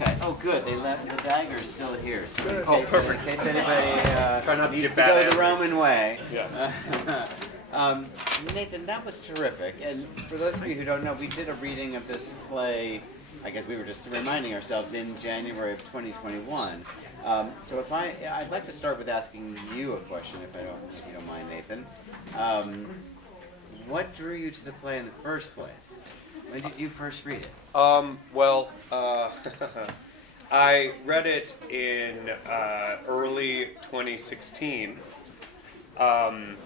Okay. Oh, good. They left the dagger's still here. So Good. in case anybody Try not to needs get to bad go answers. the Roman way. Yeah. Nathan, that was terrific. And for those of you who don't know, we did a reading of this play. I guess we were just reminding ourselves in January of 2021. So I'd like to start with asking you a question, if you don't mind, Nathan. What drew you to the play in the first place? When did you first read it? I read it in early 2016, and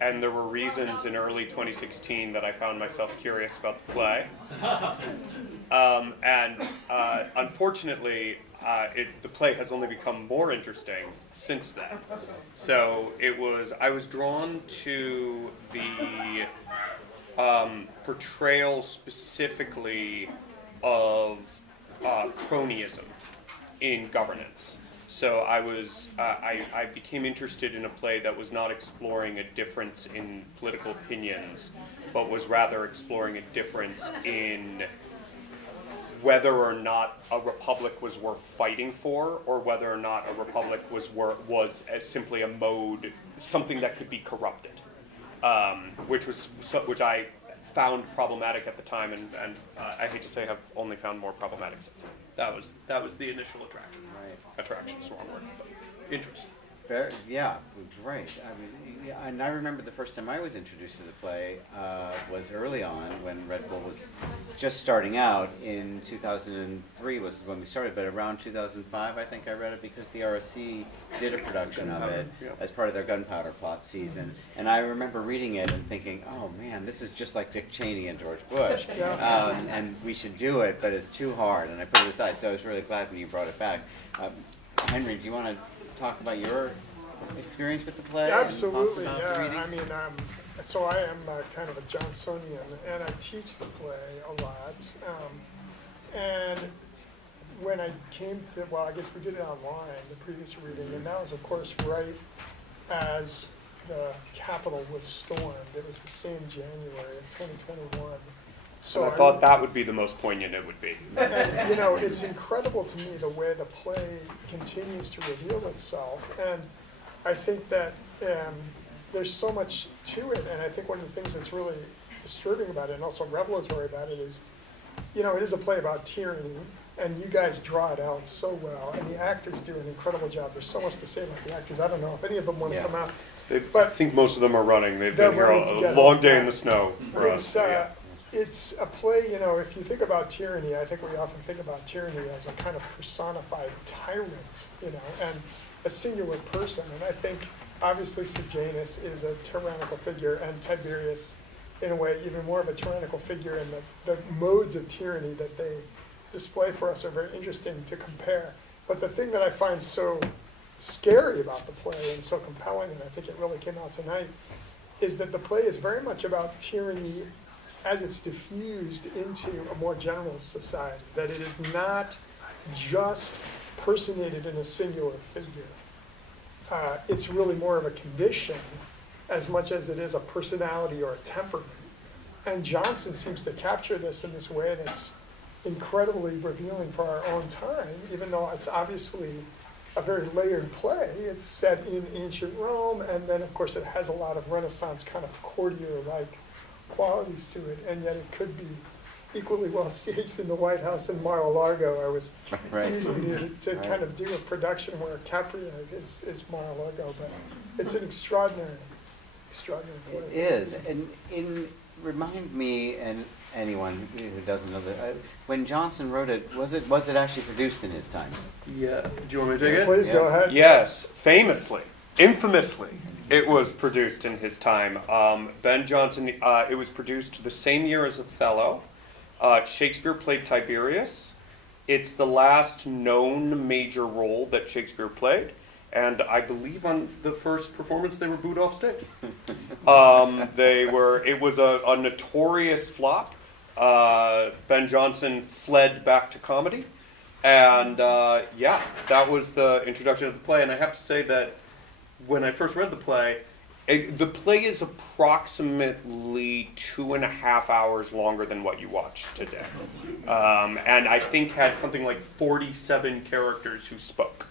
there were reasons in early 2016 that I found myself curious about the play. Unfortunately, the play has only become more interesting since then. So I was drawn to the portrayal specifically of cronyism in governance. So I became interested in a play that was not exploring a difference in political opinions, but was rather exploring a difference in whether or not a republic was worth fighting for, or whether or not a republic was simply a mode, something that could be corrupted, which I found problematic at the time, and I hate to say have only found more problematic since. That was the initial attraction. Right. Attraction's the wrong word, but interest. Yeah, great. I mean, and I remember the first time I was introduced to the play was early on when Red Bull was just starting out. In 2003 was when we started, but around 2005 I think I read it because the RSC did a production of it as part of their Gunpowder Plot season. And I remember reading it and thinking, oh man, this is just like Dick Cheney and George Bush. And we should do it, but it's too hard. And I put it aside, so I was really glad when you brought it back. Henry, do you want to talk about your experience with the play? Absolutely, and thoughts about the reading? I mean, so I am kind of a Johnsonian, and I teach the play a lot. And when I came to, well, I guess we did it online, the previous reading, and that was, of course, right as the Capitol was stormed. It was the same January of 2021. So I thought that would be the most poignant it would be. And, it's incredible to me the way the play continues to reveal itself. And I think that there's so much to it. And I think one of the things that's really disturbing about it and also revelatory about it is, it is a play about tyranny. And you guys draw it out so well. And the actors do an incredible job. There's so much to say about the actors. I don't know if any of them want to come out. I think most of them are running. They've been here a long day in the snow for us. It's a play, if you think about tyranny, I think we often think about tyranny as a kind of personified tyrant, and a singular person. And I think, obviously, Sejanus is a tyrannical figure, and Tiberius, in a way, even more of a tyrannical figure, and the modes of tyranny that they display for us are very interesting to compare. But the thing that I find so scary about the play and so compelling, and I think it really came out tonight, is that the play is very much about tyranny as it's diffused into a more general society, that it is not just personated in a singular figure. It's really more of a condition as much as it is a personality or a temperament. And Jonson seems to capture this in this way that's incredibly revealing for our own time, even though it's obviously a very layered play. It's set in ancient Rome, and then of course it has a lot of Renaissance kind of courtier-like qualities to it, and yet it could be equally well staged in the White House in Mar-a-Lago. I was teasing you to kind of do a production where Caprio is Mar-a-Lago, but it's an extraordinary play. It is, and remind me and anyone who doesn't know that when Jonson wrote it, was it actually produced in his time? Yeah. Do you want me to take it? Please go ahead. Yes, famously, infamously. It was produced in his time. Ben Jonson, it was produced the same year as Othello. Shakespeare played Tiberius. It's the last known major role that Shakespeare played. And I believe on the first performance they were booed off stage. It was a notorious flop. Ben Jonson fled back to comedy. And that was the introduction of the play. And I have to say that when I first read the play, The play is approximately 2.5 hours longer than what you watched today. And I think had something like 47 characters who spoke.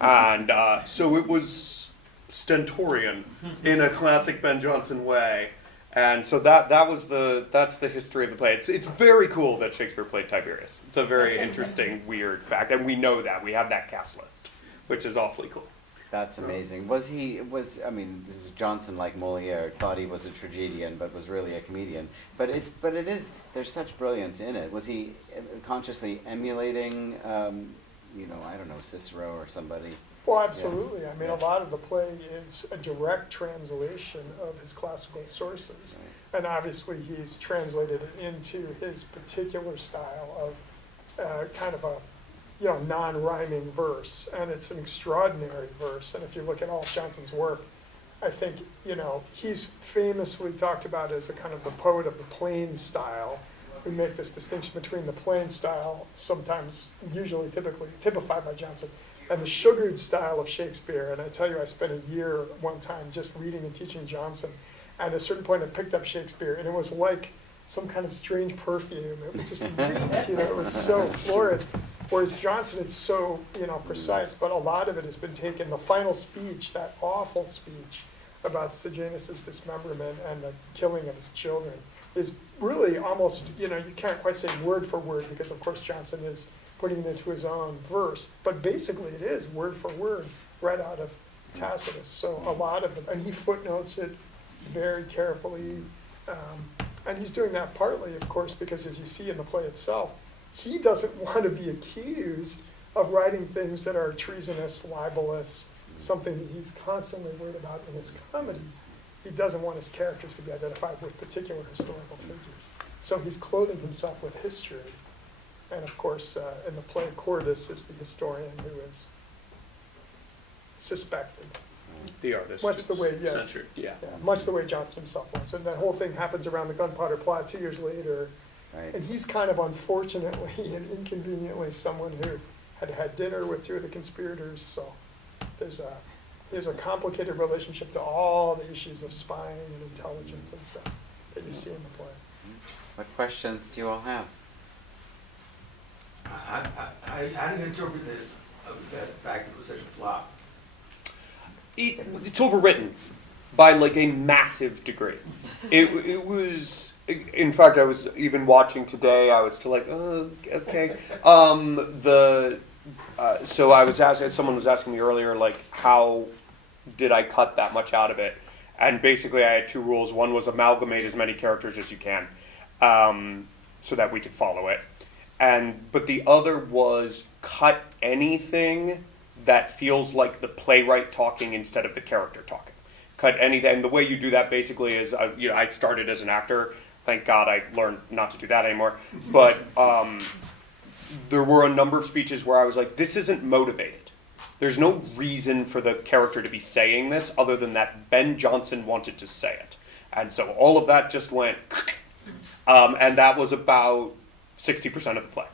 And so it was stentorian in a classic Ben Jonson way. And so that's the history of the play. It's very cool that Shakespeare played Tiberius. It's a very interesting, weird fact. And we know that. We have that cast list, which is awfully cool. That's amazing. I mean, Jonson, like Moliere, thought he was a tragedian, but was really a comedian. But there's such brilliance in it. Was he consciously emulating, I don't know, Cicero or somebody? Well, absolutely. Yeah. I mean, a lot of the play is a direct translation of his classical sources. Right. And obviously he's translated it into his particular style of kind of a, non-rhyming verse, and it's an extraordinary verse. And if you look at all of Jonson's work, I think, he's famously talked about as a kind of the poet of the plain style. We make this distinction between the plain style, sometimes, usually, typically, typified by Jonson, and the sugared style of Shakespeare. And I tell you, I spent a year one time just reading and teaching Jonson, and at a certain point I picked up Shakespeare, and it was like some kind of strange perfume. It was just reeked, it was so florid. Whereas Jonson, it's so, precise, but a lot of it has been taken. The final speech, that awful speech about Sejanus' dismemberment and the killing of his children, is really almost, you can't quite say word for word, because of course Jonson is putting it into his own verse, but basically it is word for word right out of Tacitus. So a lot of it, and he footnotes it very carefully, and he's doing that partly, of course, because as you see in the play itself, he doesn't want to be accused of writing things that are treasonous, libelous, something that he's constantly worried about in his comedies. He doesn't want his characters to be identified with particular historical figures. So he's clothing himself with history. And of course, in the play, Cordus is the historian who is suspected. The artist. Much the way, yes. Censored, yeah. Much the way Jonson himself was. And that whole thing happens around the Gunpowder Plot 2 years later. Right. And he's kind of unfortunately and inconveniently someone who had had dinner with two of the conspirators. So there's a complicated relationship to all the issues of spying and intelligence and stuff that you see in the play. What questions do you all have? How do you interpret the fact that it was such a flop? It's overwritten by like a massive degree. It was, in fact, I was even watching today. I was still like, oh, okay. So I was asking. Someone was asking me earlier, like, how did I cut that much out of it? And basically, I had two rules. One was amalgamate as many characters as you can, so that we could follow it. But the other was cut anything that feels like the playwright talking instead of the character talking. Cut anything. And the way you do that basically is, I started as an actor. Thank God I learned not to do that anymore. But there were a number of speeches where I was like, this isn't motivated. There's no reason for the character to be saying this other than that Ben Jonson wanted to say it. And so all of that just went, and that was about 60% of the play.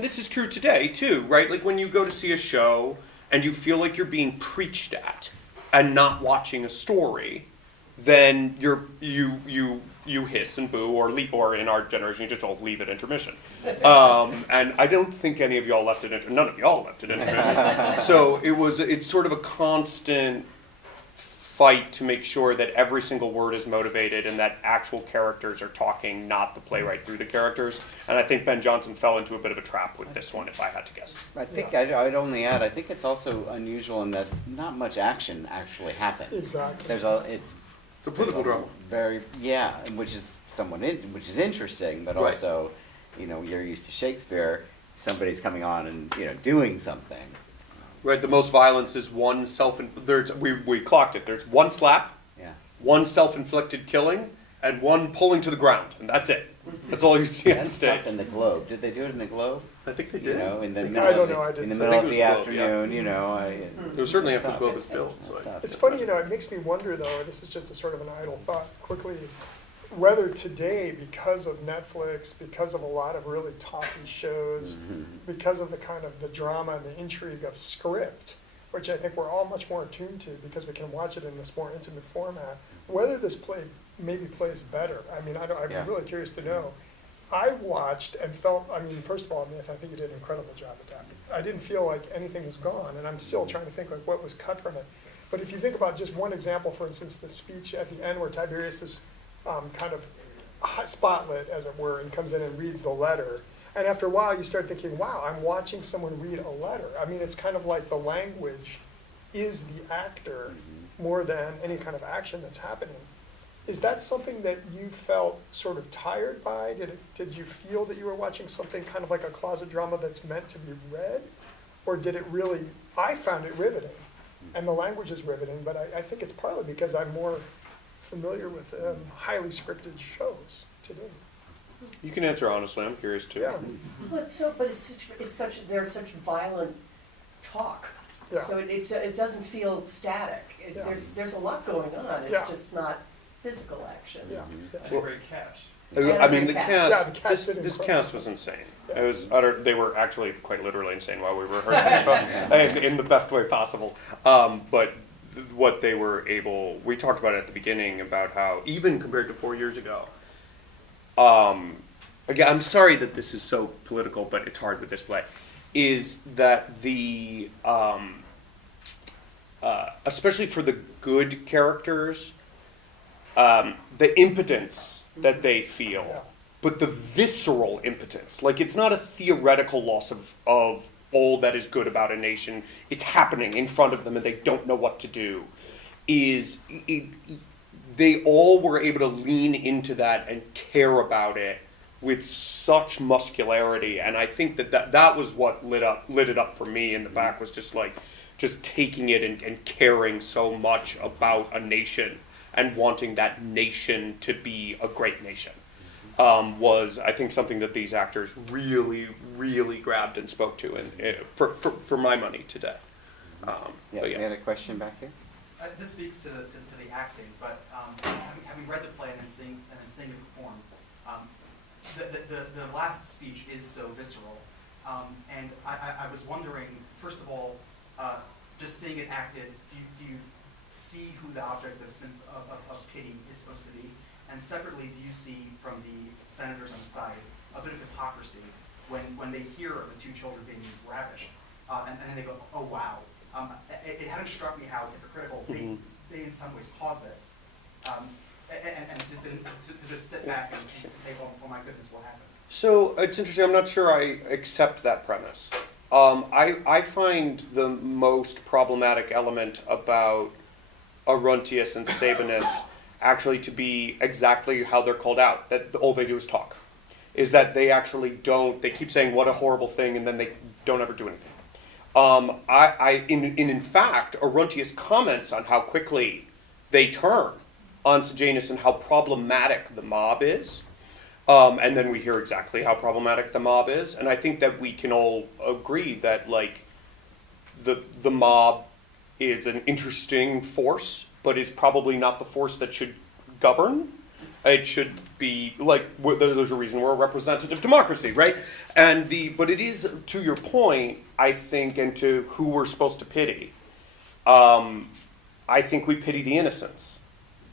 This is true today too, right? Like when you go to see a show and you feel like you're being preached at and not watching a story, then you hiss and boo or in our generation you just all leave at intermission. And I don't think any of y'all left at intermission. None of y'all left at intermission. So it's sort of a constant fight to make sure that every single word is motivated and that actual characters are talking, not the playwright through the characters. And I think Ben Jonson fell into a bit of a trap with this one, if I had to guess. I think I'd only add, I think it's also unusual in that not much action actually happens. Exactly. It's a political drama. Which is interesting, but also, you're used to Shakespeare, somebody's coming on and, doing something. Right, the most violence is one we clocked it. There's one slap, one self-inflicted killing, and one pulling to the ground, and that's it. That's all you see on stage. In the Globe. Did they do it in the Globe? I think they did. In the middle of the afternoon, It was certainly after the Globe was built. It's funny, it makes me wonder, though, this is just a sort of an idle thought quickly, is whether today, because of Netflix, because of a lot of really talky shows, because of the kind of the drama and the intrigue of script, which I think we're all much more attuned to because we can watch it in this more intimate format, whether this play maybe plays better. I mean, I'm Yeah. really curious to know. I watched and felt, I mean, first of all, Nathan, I think you did an incredible job adapting. I didn't feel like anything was gone, and I'm still trying to think like what was cut from it. But if you think about just one example, for instance, the speech at the end where Tiberius is kind of spotlit, as it were, and comes in and reads the letter. And after a while, you start thinking, wow, I'm watching someone read a letter. I mean, it's kind of like the language is the actor more than any kind of action that's happening. Is that something that you felt sort of tired by? Did you feel that you were watching something kind of like a closet drama that's meant to be read? Or did it really, I found it riveting, and the language is riveting, but I think it's partly because I'm more familiar with highly scripted shows today. You can answer honestly. I'm curious too. Yeah, But there's such violent talk. yeah, So it doesn't feel static. Yeah. There's a lot going on. It's Yeah. just not physical action. yeah, yeah. And a great cast. And I a mean, the great cast. Yeah, the cast did this incredible. cast was insane. Yeah. It was utter. They were actually quite literally insane while we were rehearsing, but in the best way possible. But what they were able, we talked about it at the beginning about how even compared to 4 years ago. Again, I'm sorry that this is so political, but it's hard with this play. Is that the especially for the good characters, the impotence that they feel, Yeah. but the visceral impotence. Like, it's not a theoretical loss of all that is good about a nation. It's happening in front of them and they don't know what to do. They all were able to lean into that and care about it with such muscularity. And I think that was what lit it up for me in the back, was just taking it and caring so much about a nation and wanting that nation to be a great nation. Was, I think, something that these actors really, really grabbed and spoke to, and for my money today. Yeah, But we had a question back here. This speaks to the acting, but having read the play and then seeing it perform, the last speech is so visceral, and I was wondering, first of all, just seeing it acted, do you see who the object of pity is supposed to be? And separately, do you see from the senators on the side a bit of hypocrisy when they hear of the two children being ravished, and then they go, oh wow. It hadn't struck me how hypocritical they in some ways caused this, and to just sit back and say, oh my goodness, what happened? So it's interesting. I'm not sure I accept that premise. I find the most problematic element about Aruntius and Sejanus actually to be exactly how they're called out, that all they do is talk. Is that they actually don't, they keep saying what a horrible thing, and then they don't ever do anything. In fact, Aruntius comments on how quickly they turn on Sejanus and how problematic the mob is. And then we hear exactly how problematic the mob is. And I think that we can all agree that, like, the mob is an interesting force, but is probably not the force that should govern. It should be, like, there's a reason we're a representative democracy, right? But it is, to your point, I think, and to who we're supposed to pity, I think we pity the innocents.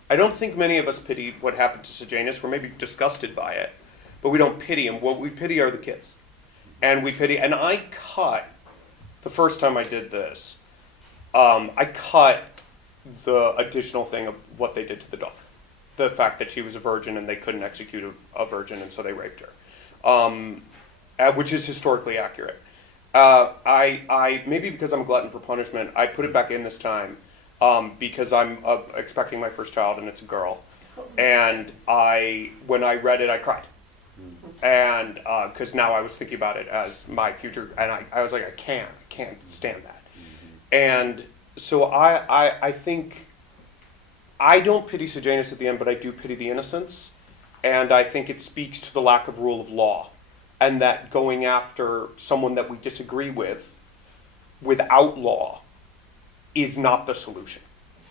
I don't think many of us pity what happened to Sejanus. We're maybe disgusted by it, but we don't pity him. What we pity are the kids. And I cut, the first time I did this, I cut the additional thing of what they did to the daughter. The fact that she was a virgin and they couldn't execute a virgin, and so they raped her, which is historically accurate. I maybe because I'm a glutton for punishment, I put it back in this time because I'm expecting my first child and it's a girl, and when I read it, I cried, and because now I was thinking about it as my future, and I was like, I can't stand that, and so I think. I don't pity Sejanus at the end, but I do pity the innocents. And I think it speaks to the lack of rule of law. And that going after someone that we disagree with, without law, is not the solution.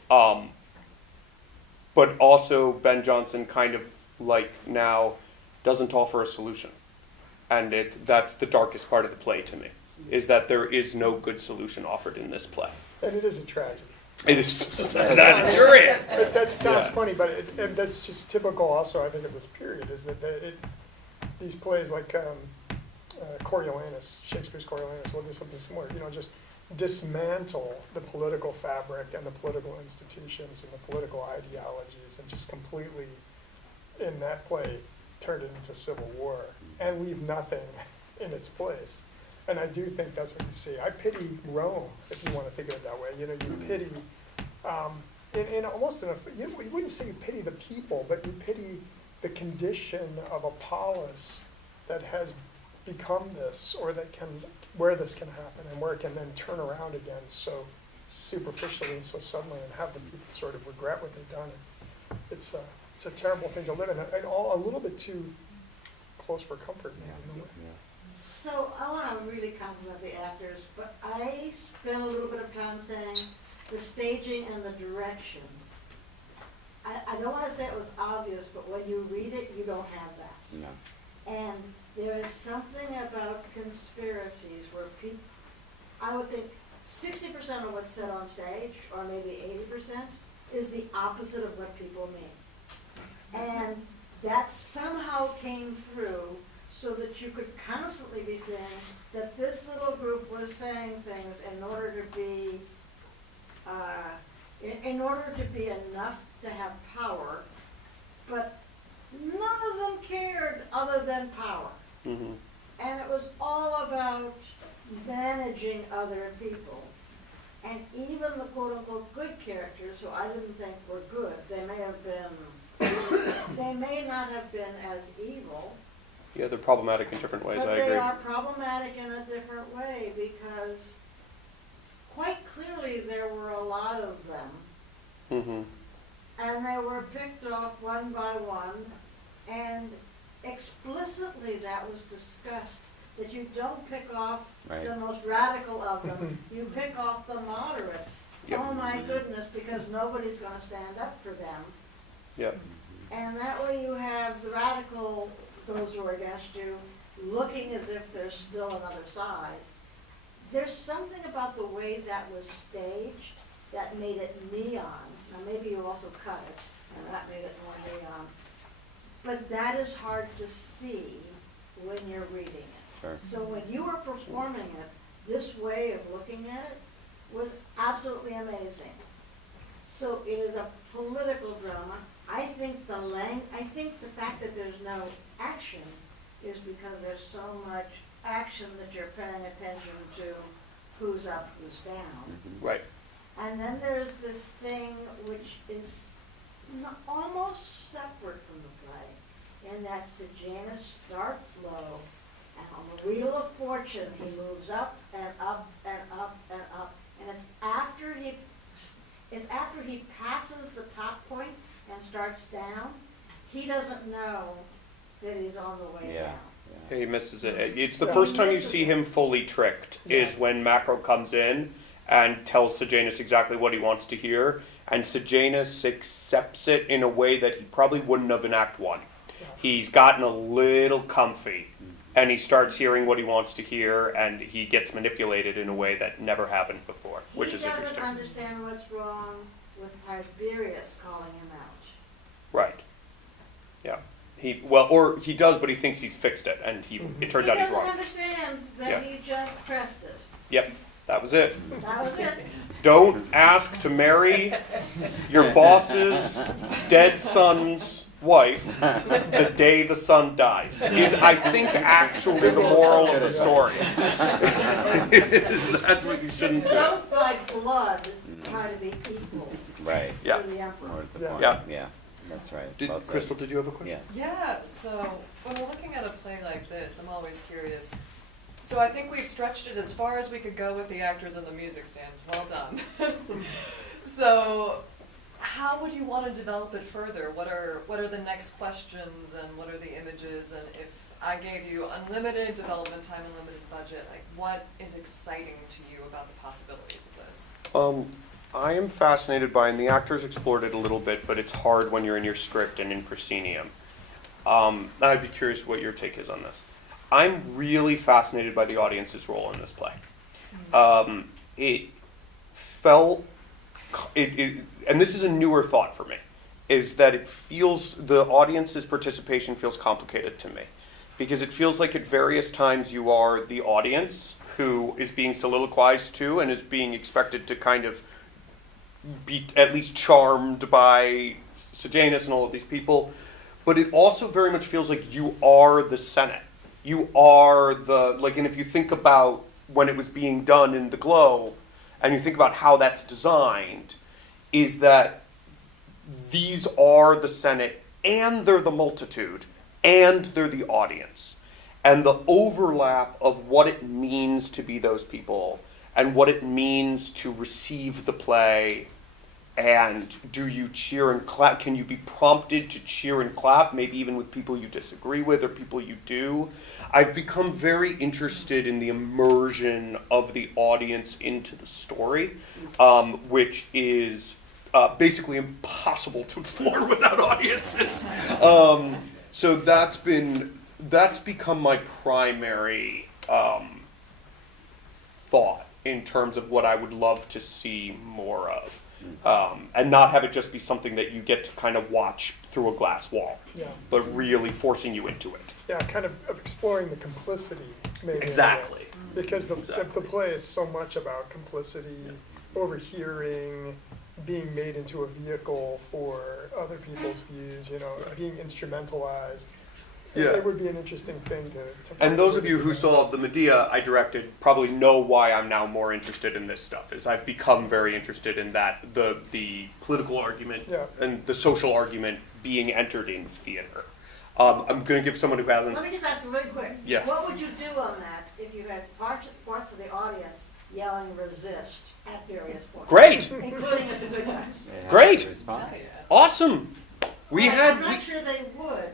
But also, Ben Jonson kind of, like, now doesn't offer a solution. And that's the darkest part of the play to me, is that there is no good solution offered in this play. And it is a tragedy. It is, that sure is. That sounds Yeah. funny, but and that's just typical also, I think, of this period, is that these plays like Coriolanus, Shakespeare's Coriolanus, well, there's something similar, just dismantle the political fabric and the political institutions and the political ideologies and just completely, in that play, turn it into civil war and leave nothing in its place. And I do think that's what you see. I pity Rome, if you want to think of it that way. You pity, in almost you wouldn't say you pity the people, but you pity the condition of a polis that has become this, or where this can happen, and where it can then turn around again so superficially and so suddenly, and have the people sort of regret what they've done. It's a terrible thing to live in, and all a little bit too close for comfort. In a way. So I want to really compliment the actors, but I spent a little bit of time saying the staging and the direction. I don't want to say it was obvious, but when you read it, you don't have that. No. And there is something about conspiracies where people, I would think 60% of what's said on stage, or maybe 80%, is the opposite of what people mean. And that somehow came through, so that you could constantly be saying that this little group was saying things in order to be, enough to have power, but none of them cared other than power. Mm-hmm. And it was all about managing other people. And even the quote-unquote good characters, who I didn't think were good, they may not have been as evil. Yeah, they're problematic in different ways, But I they agree. are problematic in a different way, because quite clearly there were a lot of them, Mm-hmm. and they were picked off one by one, and explicitly that was discussed, that you don't pick off Right. the most radical of them, you pick off the moderates. Yep. Oh my goodness, because nobody's gonna stand up for them. Yep. And that way you have the radical, those who are against you, looking as if there's still another side. There's something about the way that was staged that made it neon. Now maybe you also cut it, and that made it more neon. But that is hard to see when you're reading it. Sure. So when you were performing it, this way of looking at it was absolutely amazing. So it is a political drama. I think the fact that there's no action is because there's so much action that you're paying attention to who's up, who's down. Mm-hmm. Right. And then there's this thing which is almost separate from the play, in that Sejanus starts low, and on the wheel of fortune he moves up and up and up and up, and it's after he passes the top point and starts down, he doesn't know that he's on the way Yeah. down. Yeah, he misses it. It's the Yeah. first time you Misses see it. him fully tricked is Yeah. when Macro comes in and tells Sejanus exactly what he wants to hear, and Sejanus accepts it in a way that he probably wouldn't have in Act 1. Yeah. He's gotten a little comfy, and he starts hearing what he wants to hear, and he gets manipulated in a way that never happened before, which is He interesting. doesn't understand what's wrong with Tiberius calling him out. Right. Yeah. He does, but he thinks he's fixed it, and it turns out he's He wrong. doesn't understand that Yeah. he just pressed it. Yep, that was it. That was it. Don't ask to marry your boss's dead son's wife the day the son dies. Is, I think, actually the moral of the story. That's what you shouldn't do. Don't by blood try to be equal Right. Yeah. to the emperor. Or the Yeah. point. Yeah. Yeah. That's right. Did, Well said. Crystal, did you have a question? Yeah. Yeah, so when we're looking at a play like this, I'm always curious. So I think we've stretched it as far as we could go with the actors and the music stands. Well done. So how would you want to develop it further? What are the next questions, and what are the images? And if I gave you unlimited development time, unlimited budget, like what is exciting to you about the possibilities of this? I am fascinated by, and the actors explored it a little bit, but it's hard when you're in your script and in proscenium. I'd be curious what your take is on this. I'm really fascinated by the audience's role in this play. It felt and this is a newer thought for me, is that it feels the audience's participation feels complicated to me, because it feels like at various times you are the audience who is being soliloquized to and is being expected to kind of be at least charmed by Sejanus and all of these people, but it also very much feels like you are the Senate. You are the, like, and if you think about when it was being done in the Glow, and you think about how that's designed, is that these are the Senate, and they're the multitude, and they're the audience. And the overlap of what it means to be those people, and what it means to receive the play, and do you cheer and clap? Can you be prompted to cheer and clap, maybe even with people you disagree with or people you do? I've become very interested in the immersion of the audience into the story, which is basically impossible to explore without audiences. So that's become my primary thought in terms of what I would love to see more of. And not have it just be something that you get to kind of watch through a glass wall, Yeah. but really forcing you into it. Yeah, kind of exploring the complicity, maybe. Exactly. Because the Exactly. play is so much about complicity, overhearing, being made into a vehicle for other people's views, being instrumentalized. Yeah. It would be an interesting thing to And those of you who do. saw the Medea I directed probably know why I'm now more interested in this stuff, is I've become very interested in that, the political argument Yeah. and the social argument being entered in theater. I'm going to give someone who hasn't... Let me just ask you really quick. Yeah. What would you do on that if you had parts of the audience yelling resist at various points? Great! Including at the good guys. They have Great! to respond. Oh, yeah. Awesome! I'm not sure they would,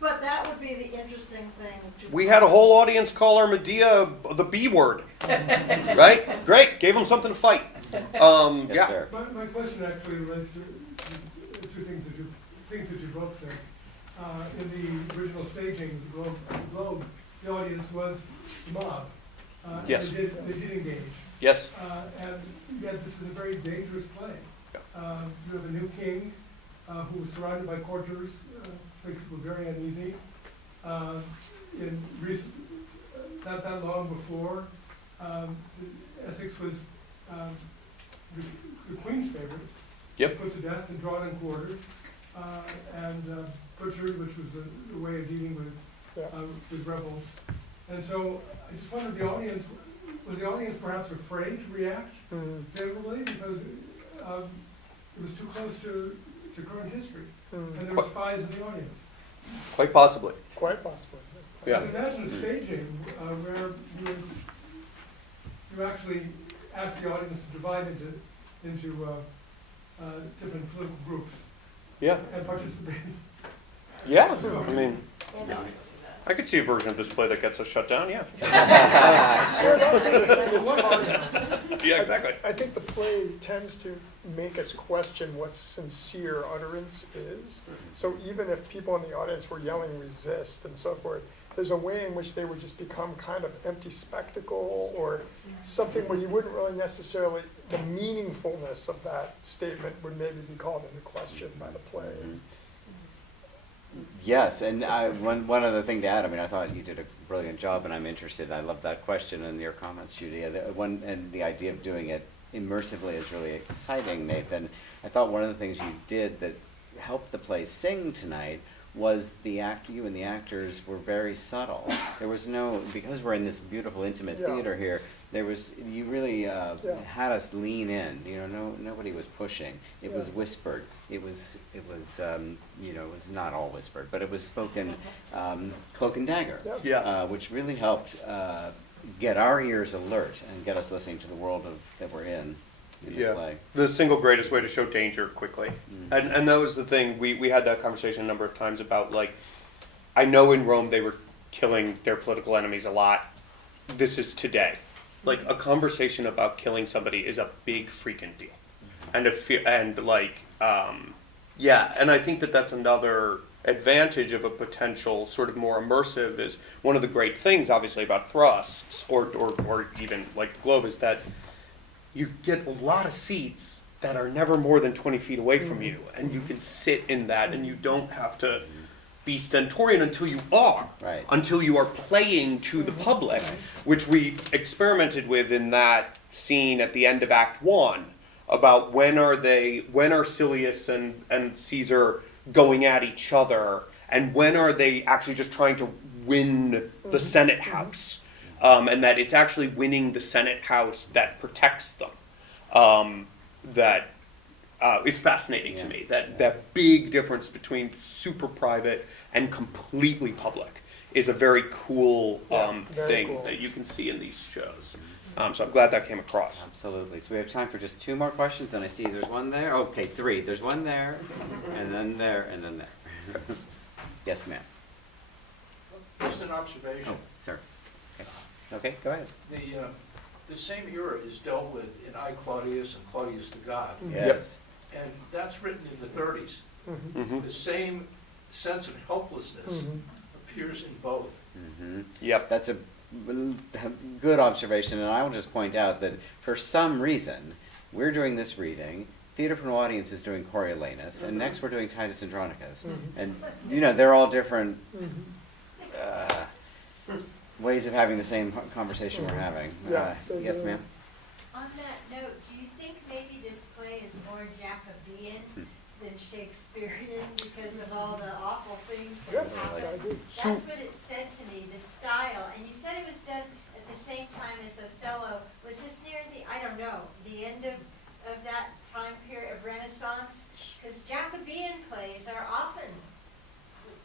but that would be the interesting thing to. We had a whole audience call our Medea the B word. Right? Great. Gave them something to fight. Yes, Yeah. sir. My question actually relates to two things that you both said. In the original staging, the Globe, the audience was the mob. Yes. They did engage. Yes. And yet this is a very dangerous play. You have a new king who was surrounded by courtiers, makes people very uneasy. Not that long before, Essex was the Queen's favorite. Yep. Put to death and drawn and quartered, and butchered, which was the way of dealing with rebels. And so I just wondered, was the audience perhaps afraid to react favorably because it was too close to current history, and there were spies in the audience? Quite possibly. Quite possibly. Yeah. But imagine a staging where you actually ask the audience to divide into different political groups Yeah. and participate. Yeah. I mean, Yeah. I could see a version of this play that gets us shut down. Yeah. Well, that's the thing that's hard. Yeah. Exactly. I think the play tends to make us question what sincere utterance is. So even if people in the audience were yelling resist and so forth, there's a way in which they would just become kind of empty spectacle or something where you wouldn't really necessarily, the meaningfulness of that statement would maybe be called into question by the play. Yes, and one other thing to add. I mean, I thought you did a brilliant job, and I'm interested. I love that question and your comments, Judy. And the idea of doing it immersively is really exciting, Nathan. I thought one of the things you did that helped the play sing tonight was you and the actors were very subtle. There was no, because we're in this beautiful, intimate Yeah. theater here. You really had us lean in. Nobody was pushing. It was whispered. It was not all whispered, but it was spoken cloak and dagger. Yeah. Which really helped get our ears alert and get us listening to the world that we're in this play. The single greatest way to show danger quickly. And that was the thing. We had that conversation a number of times about, like, I know in Rome they were killing their political enemies a lot. This is today. Like, a conversation about killing somebody is a big freaking deal. And I think that's another advantage of a potential sort of more immersive, is one of the great things obviously about thrusts or even like the Globe is that you get a lot of seats that are never more than 20 feet away from you, and you can sit in that, and you don't have to be stentorian until you are, Right. until you are playing to the public, which we experimented with in that scene at the end of Act 1, about when are Silius and Caesar going at each other, and when are they actually just trying to win the Senate House, and that it's actually winning the Senate House that protects them. That is fascinating to me. That big difference between super private and completely public is a very cool very thing cool. that you can see in these shows. So I'm glad that came across. Absolutely. So we have time for just 2 more questions, and I see there's one there. Okay, 3. There's one there, and then there, and then there. Yes, ma'am. Just an observation. Oh, sir. Okay, go ahead. The same era is dealt with in I, Claudius and Claudius the God, Yes. and that's written in the 30s. Mm-hmm. The same sense of helplessness appears in both. Yep. That's a good observation, and I will just point out that for some reason, we're doing this reading, Theater for an Audience is doing Coriolanus, and next we're doing Titus Andronicus. And, they're all different ways of having the same conversation we're having. Yeah. Yes, ma'am? On that note, do you think maybe this play is more Jacobean than Shakespearean because of all the awful things that Yes, I happen? agree. That's what it said to me, the style. And you said it was done at the same time as Othello. Was this near the end of that time period of Renaissance? Because Jacobean plays are often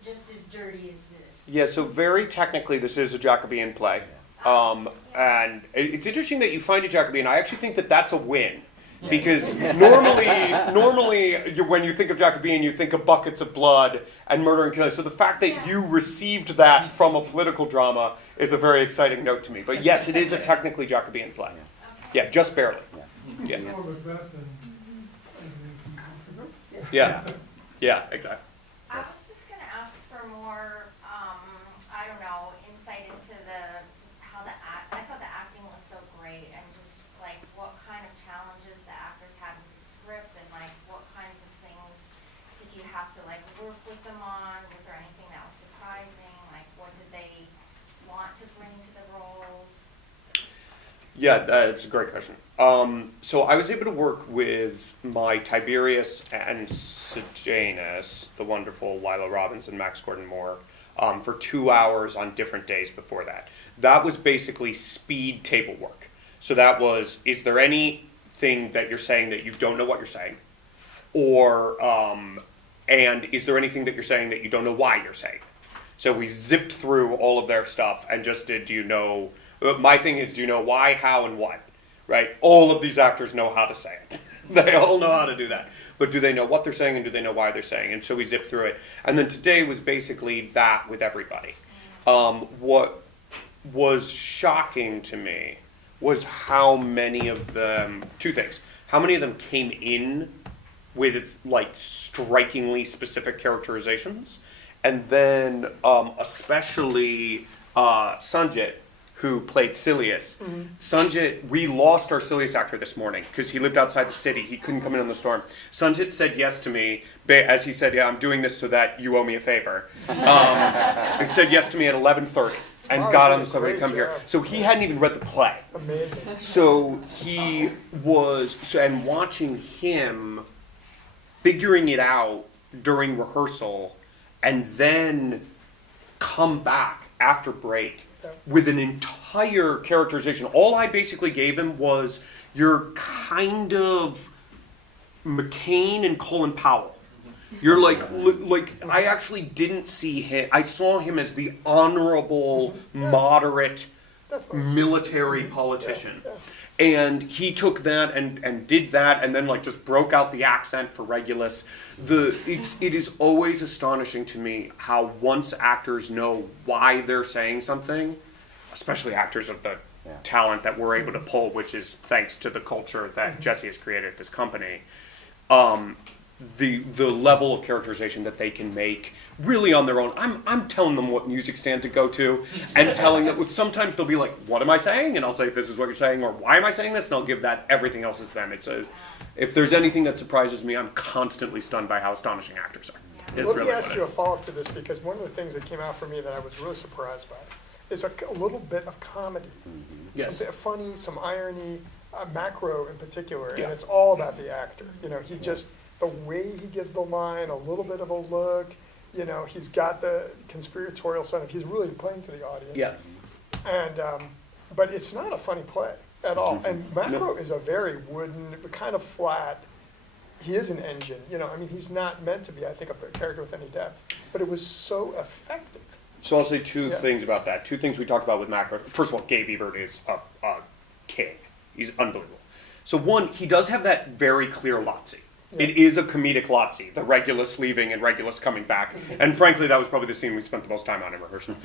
just as dirty as this. Yeah, so very technically this is a Jacobean play. And it's interesting that you find a Jacobean. I actually think that that's a win. Because normally when you think of Jacobean, you think of buckets of blood and murder and killing. So the fact that you received that from a political drama is a very exciting note to me. But yes, it is a technically Jacobean play. Yeah, just barely. Yeah. More Macbeth than Yeah. Yeah, exactly. I was just going to ask for more, I don't know, insight into how I thought the acting was so great, and just like what kind of challenges the actors had with the script, and like what kinds of things did you have to like work with them on? Was there anything that was surprising? Like what did they want to bring to the roles? Yeah, that's a great question. So I was able to work with my Tiberius and Sejanus, the wonderful Lila Robbins and Max Gordon Moore, for 2 hours on different days before that. That was basically speed table work. So that was, is there anything that you're saying that you don't know what you're saying? Or, and is there anything that you're saying that you don't know why you're saying? So we zipped through all of their stuff and just did, my thing is, do you know why, how, and what? Right? All of these actors know how to say it. They all know how to do that. But do they know what they're saying, and do they know why they're saying? And so we zipped through it. And then today was basically that with everybody. What was shocking to me was how many of them, 2 things. How many of them came in with like strikingly specific characterizations. And then especially Sanjit, who played Silius. Sanjit, we lost our Silius actor this morning because he lived outside the city. He couldn't come in on the storm. Sanjit said yes to me, as he said, yeah, I'm doing this so that you owe me a favor. He said yes to me at 11:30 and got on the subway to come here. So he hadn't even read the play. Amazing. So he was, and watching him figuring it out during rehearsal and then come back after break with an entire characterization. All I basically gave him was, you're kind of McCain and Colin Powell. You're like I actually didn't see him. I saw him as the honorable, moderate, military politician. And he took that and did that, and then like just broke out the accent for Regulus. It is always astonishing to me how once actors know why they're saying something, especially actors of the talent that we're able to pull, which is thanks to the culture that Jesse has created at this company, the level of characterization that they can make really on their own. I'm telling them what music stand to go to, and telling them, sometimes they'll be like, what am I saying? And I'll say, this is what you're saying, or why am I saying this? And I'll give that, everything else is them. If there's anything that surprises me, I'm constantly stunned by how astonishing actors are. Is Let really me what ask it you a is. follow-up to this, because one of the things that came out for me that I was really surprised by is a little bit of comedy. Yes. Some funny, some irony, Macro in particular, and Yeah. it's all about the actor. You know, he just, the way he gives the line, a little bit of a look, you know, he's got the conspiratorial side of, he's really playing to the audience. Yeah. And, but it's not a funny play at all. And Macro No. is a very wooden, kind of flat, he is an engine, you know, I mean, he's not meant to be, I think, a character with any depth, but it was so effective. So I'll say two Yeah. things about that. Two things we talked about with Macro. First of all, Gabe Ebert is a king. He's unbelievable. So one, he does have that very clear Lotzie. Yeah. It is a comedic Lotzie, the Regulus leaving and Regulus coming back. And frankly, that was probably the scene we spent the most time on in rehearsal.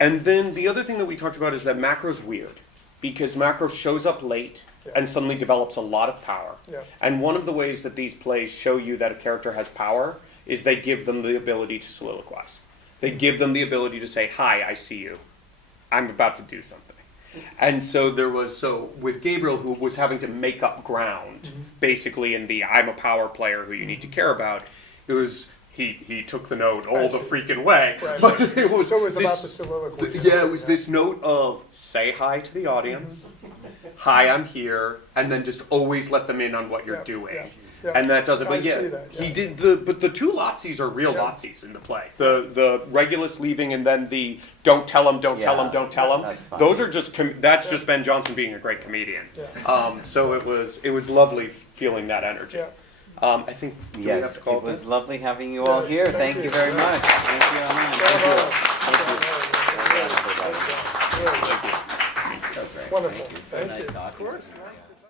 And then the other thing that we talked about is that Macro's weird, because Macro shows up late Yeah. and suddenly develops a lot of power. Yeah. And one of the ways that these plays show you that a character has power is they give them the ability to soliloquize. They give them the ability to say, hi, I see you. I'm about to do something. And so with Gabriel, who was having to make up ground, basically in the I'm a power player who you need to care about, it was, he took the note all the freaking way. Right. But it was So it was this, about the soliloquy. yeah, it was this note of say hi to the audience, hi, I'm here, and then just always let them in on what you're Yeah, doing. yeah, yeah. And that does it. I But yeah, see that, yeah. he did but the two Lotzies are real Yeah. Lotzies in the play. The Regulus leaving and then the don't tell him, don't tell him, Yeah, don't tell him. that's fine. Those are just that's just Ben Jonson being a great comedian. Yeah. So it was lovely feeling that energy. Yeah. I think do we have Yes, to call it was it lovely having you all Yes, here. thank Thank you. you very Yeah. much. Thank you, Alan. Thank you. Thank you. So great. Wonderful. Thank you. So Thank nice you. talking Of to course, you. nice to talk.